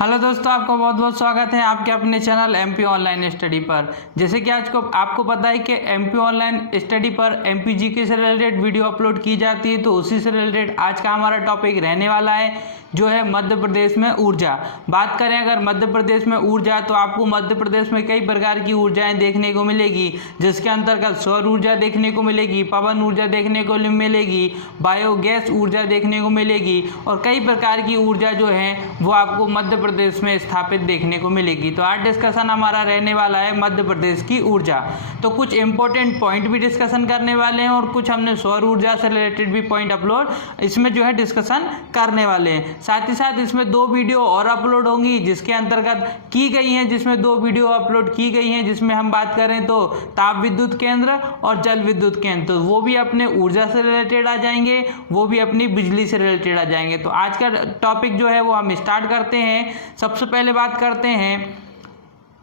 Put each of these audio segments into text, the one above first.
Hello दोस्तों, आपका बहुत बहुत स्वागत है आपके अपने चैनल एमपी ऑनलाइन स्टडी पर। जैसे कि आज को आपको पता है कि एमपी ऑनलाइन स्टडी पर एमपी जीके से रिलेटेड वीडियो अपलोड की जाती है, तो उसी से रिलेटेड आज का हमारा टॉपिक रहने वाला है जो है मध्य प्रदेश में ऊर्जा। बात करें अगर मध्य प्रदेश में ऊर्जा, तो आपको मध्य प्रदेश में कई प्रकार की ऊर्जाएं देखने को मिलेगी, जिसके अंतर्गत सौर ऊर्जा देखने को मिलेगी, पवन ऊर्जा देखने को मिलेगी, बायोगैस ऊर्जा देखने को मिलेगी और कई प्रकार की ऊर्जा जो है वो आपको मध्य प्रदेश में स्थापित देखने को मिलेगी। तो आज डिस्कशन हमारा रहने वाला है मध्य प्रदेश की ऊर्जा। तो कुछ इंपॉर्टेंट पॉइंट भी डिस्कशन करने वाले हैं और कुछ हमने सौर ऊर्जा से रिलेटेड भी पॉइंट अपलोड इसमें जो है डिस्कशन करने वाले हैं। साथ ही साथ इसमें 2 वीडियो और अपलोड होंगी जिसके अंतर्गत की गई हैं, जिसमें 2 वीडियो अपलोड की गई हैं, जिसमें हम बात करें तो ताप विद्युत केंद्र और जल विद्युत केंद्र, तो वो भी अपने ऊर्जा से रिलेटेड आ जाएंगे, वो भी अपनी बिजली से रिलेटेड आ जाएंगे। तो आज का टॉपिक जो है वो हम स्टार्ट करते हैं। सबसे पहले बात करते हैं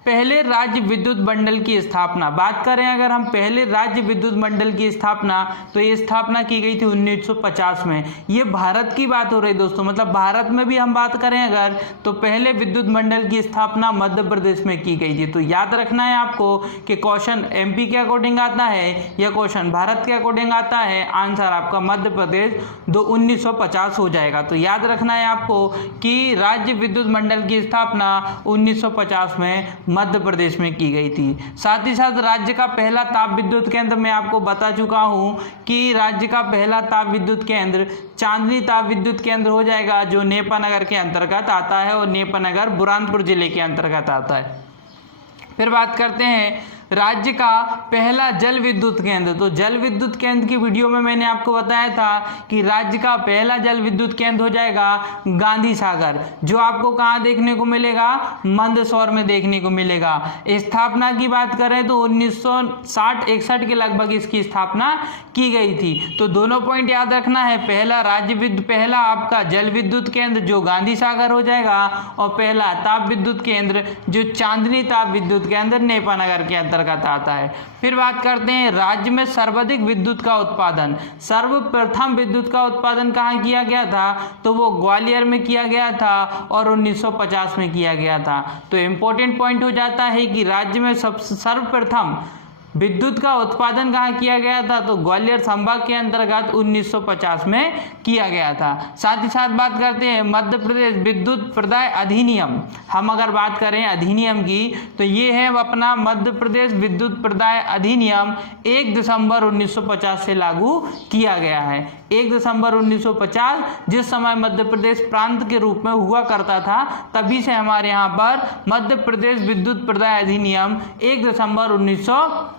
पहले राज्य विद्युत मंडल की स्थापना। बात करें अगर हम पहले राज्य विद्युत मंडल की स्थापना, तो ये स्थापना की गई थी 1950 में। ये भारत की बात हो रही दोस्तों, मतलब भारत में भी हम बात करें अगर, तो पहले विद्युत मंडल की स्थापना मध्य प्रदेश में की गई थी। तो याद रखना है आपको कि क्वेश्चन एमपी के अकॉर्डिंग आता है या क्वेश्चन भारत के अकॉर्डिंग आता है, आंसर आपका मध्य प्रदेश 1950 हो जाएगा। तो याद रखना है आपको कि राज्य विद्युत मंडल की स्थापना 1950 में मध्य प्रदेश में की गई थी। साथ ही साथ राज्य का पहला ताप विद्युत केंद्र मैं आपको बता चुका हूं कि राज्य का पहला ताप विद्युत केंद्र चांदनी ताप विद्युत केंद्र हो जाएगा, जो नेपानगर के अंतर्गत आता है और नेपानगर बुरहानपुर जिले के अंतर्गत आता है। फिर बात करते हैं राज्य का पहला जल विद्युत केंद्र। तो जल विद्युत केंद्र की वीडियो में मैंने आपको बताया था कि राज्य का पहला जल विद्युत केंद्र हो जाएगा गांधी सागर, जो आपको कहाँ देखने को मिलेगा, मंदसौर में देखने को मिलेगा। स्थापना की बात करें तो 1960-61 के लगभग इसकी स्थापना की गई थी। तो दोनों पॉइंट याद रखना है, पहला आपका जल विद्युत केंद्र जो गांधी सागर हो जाएगा और पहला ताप विद्युत केंद्र जो चांदनी ताप विद्युत केंद्र नेपानगर के अंतर्गत आता है। फिर बात करते हैं राज्य में सर्वाधिक विद्युत का उत्पादन। सर्वप्रथम विद्युत का उत्पादन कहाँ किया गया था, तो वो ग्वालियर में किया गया था और 1950 में किया गया था। तो इंपॉर्टेंट पॉइंट हो जाता है कि राज्य में सर्वप्रथम विद्युत का उत्पादन कहाँ किया गया था, तो ग्वालियर संभाग के अंतर्गत 1950 में किया गया था। साथ ही साथ बात करते हैं मध्य प्रदेश विद्युत प्रदाय अधिनियम। हम अगर बात करें अधिनियम की, तो ये है अपना मध्य प्रदेश विद्युत प्रदाय अधिनियम 1 दिसंबर 1950 से लागू किया गया है। 1 दिसंबर 1950, जिस समय मध्य प्रदेश प्रांत के रूप में हुआ करता था, तभी से हमारे यहाँ पर मध्य प्रदेश विद्युत प्रदाय अधिनियम 1 दिसंबर 1950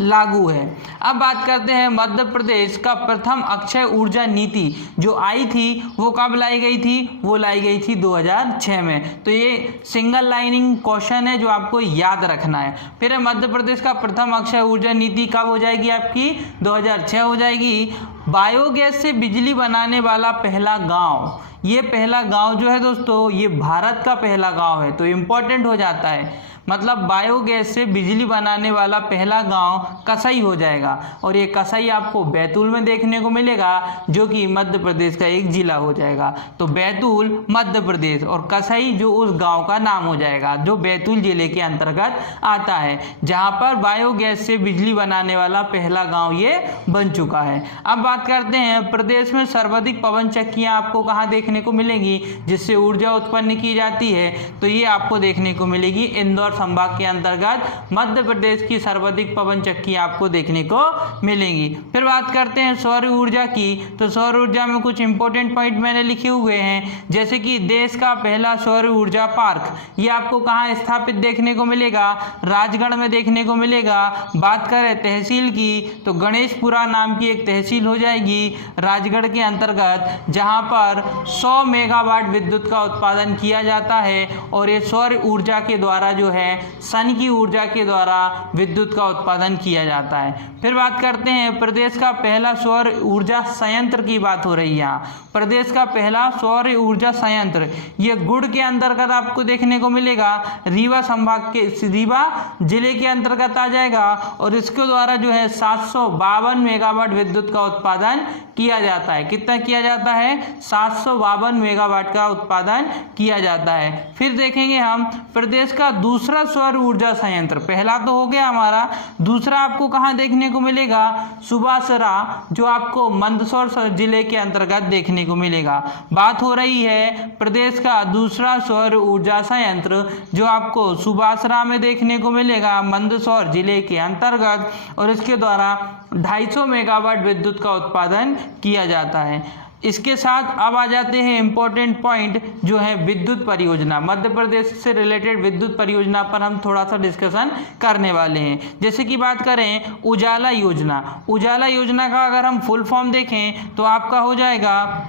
लागू है। अब बात करते हैं मध्य प्रदेश का प्रथम अक्षय ऊर्जा नीति जो आई थी वो कब लाई गई थी, वो लाई गई थी 2006 में। तो ये सिंगल लाइनिंग क्वेश्चन है जो आपको याद रखना है। फिर मध्य प्रदेश का प्रथम अक्षय ऊर्जा नीति कब हो जाएगी, आपकी 2006 हो जाएगी। बायोगैस से बिजली बनाने वाला पहला गाँव, ये पहला गाँव जो है दोस्तों, ये भारत का पहला गाँव है। तो इम्पोर्टेंट हो जाता है, मतलब बायोगैस से बिजली बनाने वाला पहला गांव कसई हो जाएगा और ये कसई आपको बैतूल में देखने को मिलेगा, जो कि मध्य प्रदेश का एक जिला हो जाएगा। तो बैतूल मध्य प्रदेश और कसई जो उस गांव का नाम हो जाएगा जो बैतूल जिले के अंतर्गत आता है, जहां पर बायोगैस से बिजली बनाने वाला पहला गाँव ये बन चुका है। अब बात करते हैं प्रदेश में सर्वाधिक पवन चक्कियाँ आपको कहाँ देखने को मिलेंगी जिससे ऊर्जा उत्पन्न की जाती है, तो ये आपको देखने को मिलेगी इंदौर संभाग के अंतर्गत मध्य प्रदेश की सर्वाधिक पवन चक्की आपको देखने को मिलेंगी। फिर बात करते हैं सौर ऊर्जा की। तो सौर ऊर्जा में कुछ इंपॉर्टेंट पॉइंट मैंने लिखे हुए हैं, जैसे कि देश का पहला सौर ऊर्जा पार्क, ये आपको कहाँ स्थापित देखने को मिलेगा, राजगढ़ में देखने को मिलेगा। बात करें तहसील की, तो गणेशपुरा नाम की एक तहसील हो जाएगी राजगढ़ के अंतर्गत, जहां पर 100 मेगावाट विद्युत का उत्पादन किया जाता है और ये सौर ऊर्जा के द्वारा जो है है सन की ऊर्जा के द्वारा विद्युत का उत्पादन किया जाता है। फिर बात करते हैं प्रदेश का पहला सौर ऊर्जा संयंत्र की बात हो रही है यहाँ। प्रदेश का पहला सौर ऊर्जा संयंत्र ये गुड़ के अंतर्गत आपको देखने को मिलेगा, रीवा संभाग के रीवा जिले के अंतर्गत आ जाएगा और इसके द्वारा जो है 752 मेगावाट विद्युत का उत्पादन किया जाता है। कितना किया जाता है? 752 मेगावाट का उत्पादन किया जाता है। फिर देखेंगे हम प्रदेश का दूसरा सौर ऊर्जा संयंत्र, पहला तो हो गया हमारा, दूसरा आपको कहाँ देखने को मिलेगा? सुबासरा, जो आपको मंदसौर जिले के अंतर्गत देखने को मिलेगा। बात हो रही है प्रदेश का दूसरा सौर ऊर्जा संयंत्र जो आपको सुबासरा में देखने को मिलेगा मंदसौर जिले के अंतर्गत, और इसके द्वारा 250 मेगावाट विद्युत का उत्पादन किया जाता है। इसके साथ अब आ जाते हैं इंपॉर्टेंट पॉइंट जो है विद्युत परियोजना। मध्य प्रदेश से रिलेटेड विद्युत परियोजना पर हम थोड़ा सा डिस्कशन करने वाले हैं। जैसे कि बात करें उजाला योजना, उजाला योजना का अगर हम फुल फॉर्म देखें तो आपका हो जाएगा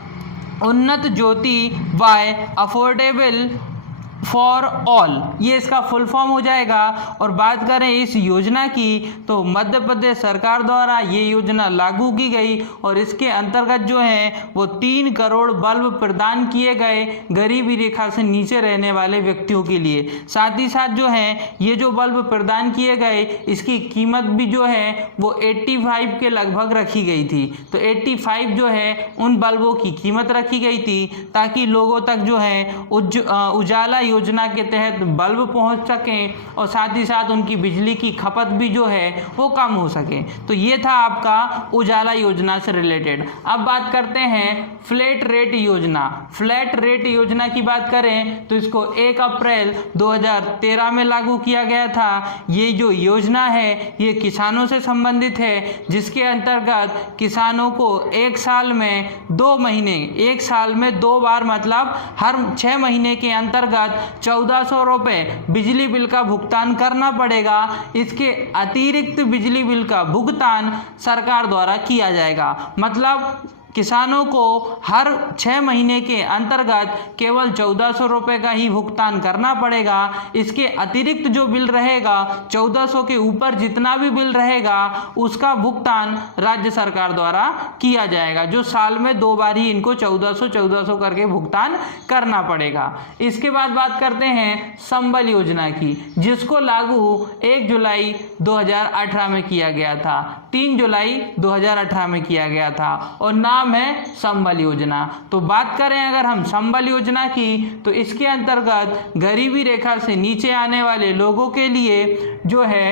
उन्नत ज्योति बाय अफोर्डेबल फॉर ऑल, ये इसका फुल फॉर्म हो जाएगा। और बात करें इस योजना की तो मध्य प्रदेश सरकार द्वारा ये योजना लागू की गई और इसके अंतर्गत जो है वो 3 करोड़ बल्ब प्रदान किए गए गरीबी रेखा से नीचे रहने वाले व्यक्तियों के लिए। साथ ही साथ जो है ये जो बल्ब प्रदान किए गए इसकी कीमत भी जो है वो 85 के लगभग रखी गई थी। तो 85 जो है उन बल्बों की कीमत रखी गई थी ताकि लोगों तक जो है उजाला योजना के तहत बल्ब पहुंच सकें और साथ ही साथ उनकी बिजली की खपत भी जो है वो कम हो सके। तो ये था आपका उजाला योजना से रिलेटेड। अब बात करते हैं फ्लैट रेट योजना। फ्लैट रेट योजना की बात करें तो इसको 1 अप्रैल 2013 में लागू किया गया था। ये जो योजना है ये किसानों से संबंधित है, जिसके अंतर्गत किसानों को एक साल में 2 महीने, एक साल में 2 बार मतलब हर 6 महीने के अंतर्गत 1400 रुपये बिजली बिल का भुगतान करना पड़ेगा। इसके अतिरिक्त बिजली बिल का भुगतान सरकार द्वारा किया जाएगा। मतलब किसानों को हर 6 महीने के अंतर्गत केवल 1400 रुपये का ही भुगतान करना पड़ेगा। इसके अतिरिक्त जो बिल रहेगा 1400 के ऊपर जितना भी बिल रहेगा उसका भुगतान राज्य सरकार द्वारा किया जाएगा, जो साल में 2 बार ही इनको 1400 करके भुगतान करना पड़ेगा। इसके बाद बात करते हैं संबल योजना की, जिसको लागू 1 जुलाई 2018 में किया गया था, 3 जुलाई 2018 में किया गया था और नाम है संबल योजना। तो बात करें अगर हम संबल योजना की तो इसके अंतर्गत गरीबी रेखा से नीचे आने वाले लोगों के लिए जो है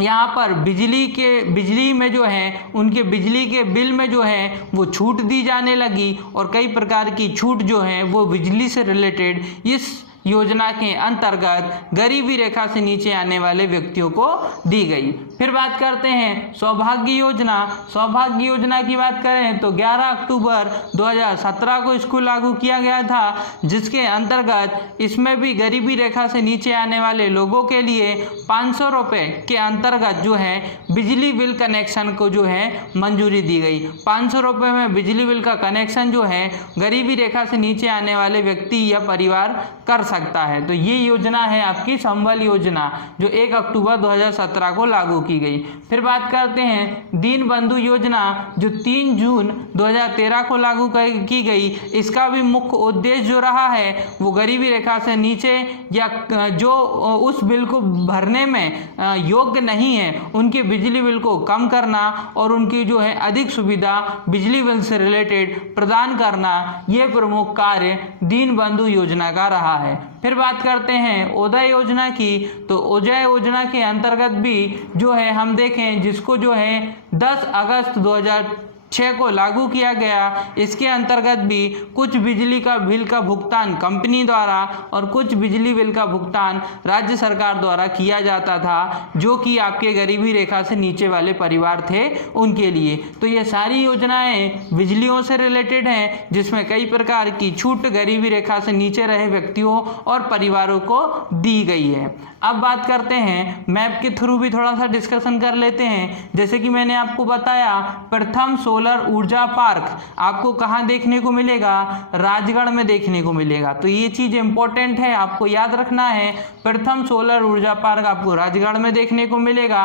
यहाँ पर बिजली में जो है उनके बिजली के बिल में जो है वो छूट दी जाने लगी और कई प्रकार की छूट जो है वो बिजली से रिलेटेड इस योजना के अंतर्गत गरीबी रेखा से नीचे आने वाले व्यक्तियों को दी गई। फिर बात करते हैं सौभाग्य योजना। सौभाग्य योजना की बात करें तो 11 अक्टूबर 2017 को इसको लागू किया गया था, जिसके अंतर्गत इसमें भी गरीबी रेखा से नीचे आने वाले लोगों के लिए 500 रुपये के अंतर्गत जो है बिजली बिल कनेक्शन को जो है मंजूरी दी गई। 500 रुपये में बिजली बिल का कनेक्शन जो है गरीबी रेखा से नीचे आने वाले व्यक्ति या परिवार कर सकता है। तो ये योजना है आपकी संबल योजना, जो 1 अक्टूबर 2017 को लागू की गई। फिर बात करते हैं दीन बंधु योजना, जो 3 जून 2013 को लागू की गई। इसका भी मुख्य उद्देश्य जो रहा है वो गरीबी रेखा से नीचे या जो उस बिल को भरने में योग्य नहीं है उनके बिजली बिल को कम करना और उनकी जो है अधिक सुविधा बिजली बिल से रिलेटेड प्रदान करना, ये प्रमुख कार्य दीन बंधु योजना का रहा है। फिर बात करते हैं उदय योजना की, तो उदय योजना के अंतर्गत भी जो है हम देखें जिसको जो है 10 अगस्त 2006 को लागू किया गया। इसके अंतर्गत भी कुछ बिजली का बिल का भुगतान कंपनी द्वारा और कुछ बिजली बिल का भुगतान राज्य सरकार द्वारा किया जाता था, जो कि आपके गरीबी रेखा से नीचे वाले परिवार थे उनके लिए। तो ये सारी योजनाएं बिजलियों से रिलेटेड हैं, जिसमें कई प्रकार की छूट गरीबी रेखा से नीचे रहे व्यक्तियों और परिवारों को दी गई है। अब बात करते हैं मैप के थ्रू भी थोड़ा सा डिस्कशन कर लेते हैं। जैसे कि मैंने आपको बताया प्रथम सोलर ऊर्जा पार्क आपको कहाँ देखने को मिलेगा? राजगढ़ में देखने को मिलेगा। तो ये चीज इंपॉर्टेंट है, आपको याद रखना है। प्रथम सोलर ऊर्जा पार्क आपको राजगढ़ में देखने को मिलेगा।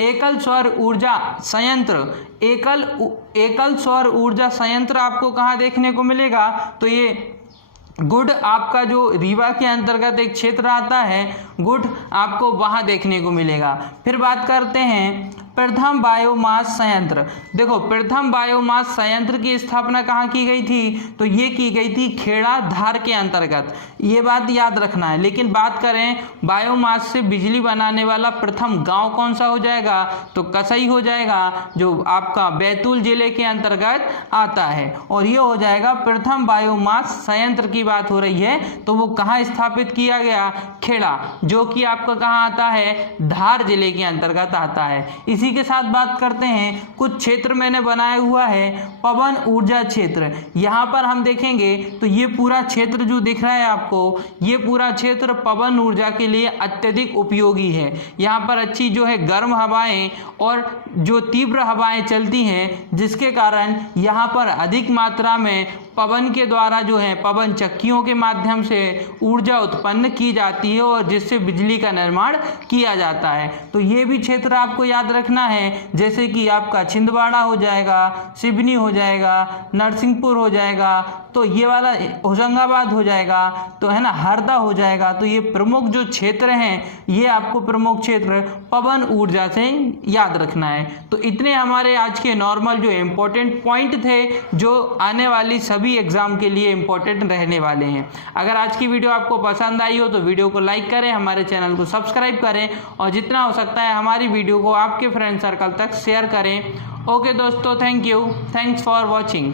एकल सौर ऊर्जा संयंत्र, एकल सौर ऊर्जा संयंत्र आपको कहाँ देखने को मिलेगा? तो ये गुड आपका जो रीवा के अंतर्गत एक क्षेत्र आता है, गुड आपको वहां देखने को मिलेगा। फिर बात करते हैं प्रथम बायोमास संयंत्र। देखो, प्रथम बायोमास संयंत्र की स्थापना कहाँ की गई थी? तो ये की गई थी खेड़ा धार के अंतर्गत, ये बात याद रखना है। लेकिन बात करें बायोमास से बिजली बनाने वाला प्रथम गांव कौन सा हो जाएगा? तो कसई हो जाएगा, जो आपका बैतूल जिले के अंतर्गत आता है। और ये हो जाएगा प्रथम बायोमास संयंत्र की बात हो रही है, तो वो कहाँ स्थापित किया गया? खेड़ा, जो कि आपका कहाँ आता है? धार जिले के अंतर्गत आता है। इसी के साथ बात करते हैं, कुछ क्षेत्र मैंने बनाया हुआ है पवन ऊर्जा क्षेत्र। यहाँ पर हम देखेंगे तो ये पूरा क्षेत्र जो दिख रहा है आपको, ये पूरा क्षेत्र पवन ऊर्जा के लिए अत्यधिक उपयोगी है। यहाँ पर अच्छी जो है गर्म हवाएं और जो तीव्र हवाएं चलती हैं, जिसके कारण यहाँ पर अधिक मात्रा में पवन के द्वारा जो है पवन चक्कियों के माध्यम से ऊर्जा उत्पन्न की जाती है और जिससे बिजली का निर्माण किया जाता है। तो ये भी क्षेत्र आपको याद रखना है, जैसे कि आपका छिंदवाड़ा हो जाएगा, सिवनी हो जाएगा, नरसिंहपुर हो जाएगा, तो ये वाला होशंगाबाद हो जाएगा, तो है ना, हरदा हो जाएगा। तो ये प्रमुख जो क्षेत्र हैं, ये आपको प्रमुख क्षेत्र पवन ऊर्जा से याद रखना है। तो इतने हमारे आज के नॉर्मल जो इम्पोर्टेंट पॉइंट थे, जो आने वाली सभी एग्जाम के लिए इम्पोर्टेंट रहने वाले हैं। अगर आज की वीडियो आपको पसंद आई हो तो वीडियो को लाइक करें, हमारे चैनल को सब्सक्राइब करें और जितना हो सकता है हमारी वीडियो को आपके फ्रेंड सर्कल तक शेयर करें। ओके दोस्तों, thank you, thanks for watching.